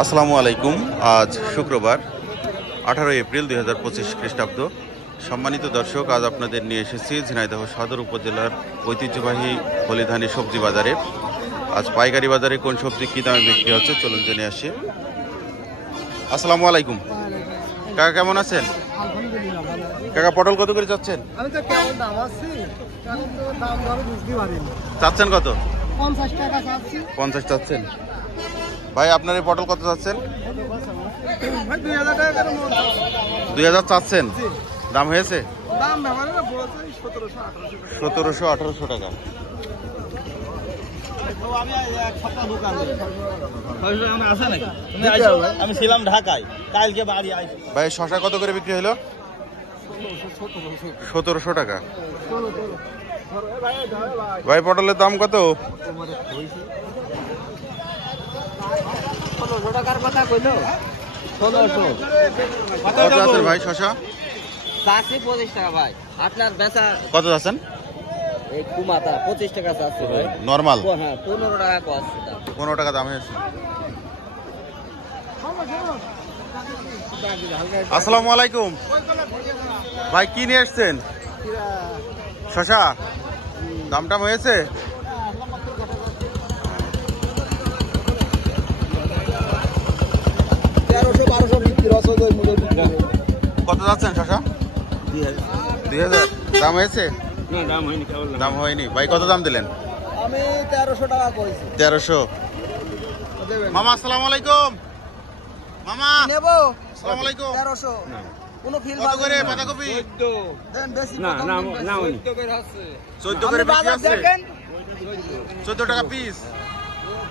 আসসালামু আলাইকুম। আজ শুক্রবার 18 এপ্রিল 2025 খ্রিস্টাব্দ। সম্মানিত দর্শক, আজ আপনাদের নিয়ে এসেছি ঝিনাইদহ সদর উপজেলার ঐতিহ্যবাহী হলিধানী সবজি বাজারে। আজ পাইকারি বাজারে কোন সবজি কী দামে বিক্রি হচ্ছে চলুন জেনে আসি। আসসালামু আলাইকুম কাকা, কেমন আছেন? কাকা, পটল কত করে চাচ্ছেন? চাচ্ছেন কত? 50 চাচ্ছেন। ভাই, আপনার এই পটল কত চাচ্ছেন? 2000 চাচ্ছেন। দাম হয়েছে 1700-1800 টাকা। আমি ছিলাম ঢাকায়, কালকে বাড়ি আইছি। ভাই, শশা কত করে বিক্রি হলো? 1700 টাকা। ভাই, পটলের দাম কত? 1600 টাকার কথা কইলো। 1600 কত আছেন ভাই শশা? 25 টাকা ভাই। আপনার বেচা কত আছেন? এই কুমাতা 25 টাকা আছে ভাই। নরমাল? হ্যাঁ, 15 টাকা কষ্ট। 15 টাকা দাম হয়েছে। আসসালামু আলাইকুম ভাই, কি নিয়ে এসছেন? শশা দাম টাম হয়েছে? কত যাচ্ছেন শশা? 2000। দাম হয়েছে? না, দাম হয়নি। দাম হয়নি। ভাই, কত দাম দিলেন? আমি 1300 টাকা কইছি। 1300। মামা, আসসালামু আলাইকুম। মামা নেব আসসালামু আলাইকুম। 1300। কোন ফিল কত করে বাঁধাকপি? দেন বেশি। না, না, না, 14 করে আছে। 14 করে বিক্রি হচ্ছে। 14 টাকা পিস।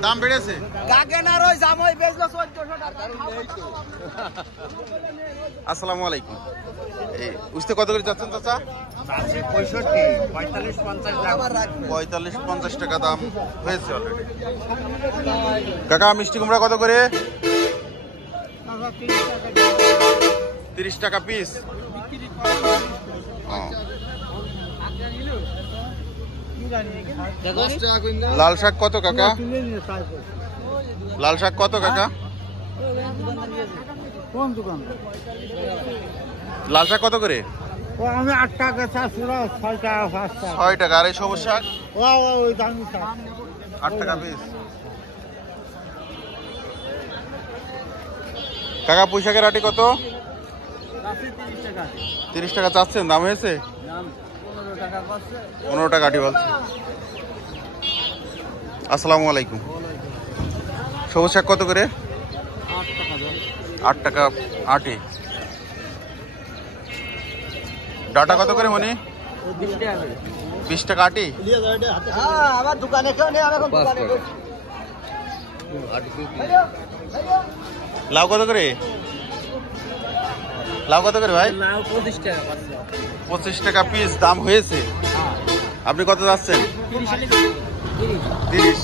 দাম বেড়েছে। গাগেনার ওই জামাই বেচলো 1400 টাকা। আসসালামু আলাইকুম। এই উস্তে কত করে যাচ্ছেন চাচা? 65, 45, 50 টাকা রাখবে। 45-50 টাকা দাম হয়েছে অলরেডি। কাকা, মিষ্টি কুমড়া কত করে? 30 টাকা পিস। লাল শাক কত কাকা? লাল শাক কত কাকা? কোন দোকান? লাল শাক কত করে? আমি 8 টাকা চাচ্ছি, 6 টাকা 5 টাকা। 6 টাকা। আর এই সবুজ শাক? ওই দামি শাক 8 টাকা পিস। কাকা, পুঁই শাকের আটি কত? 30 টাকা চাচ্ছেন। দাম হয়েছে? 15 টাকা আটি বলছে। আসসালামু আলাইকুম। সবুজ শাক কত করে? 8 টাকা আটি। ডাটা কত করে মনি? 20 টাকা আটি। আমার দোকানে কেউ নেই, আমি এখন দোকানে বসি। লাউ কত করে? লাউ কত করে ভাই? লাউ 25 টাকা পাচ্ছে। 25 টাকা পিস। দাম হয়েছে। আপনি কত যাচ্ছেন? 30।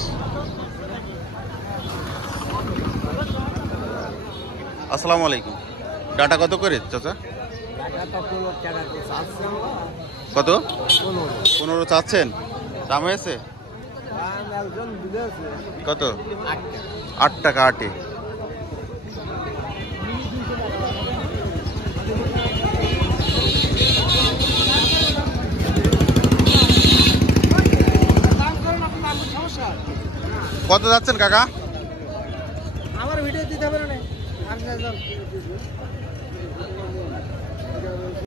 আসসালামু আলাইকুম। ডাটা কত করে চাচা? কত? 15 চাচ্ছেন। দাম হয়েছে? কত? 8 টাকা আটি। কত যাচ্ছেন কাকা? আমার ভিডিও দিতে হবে না।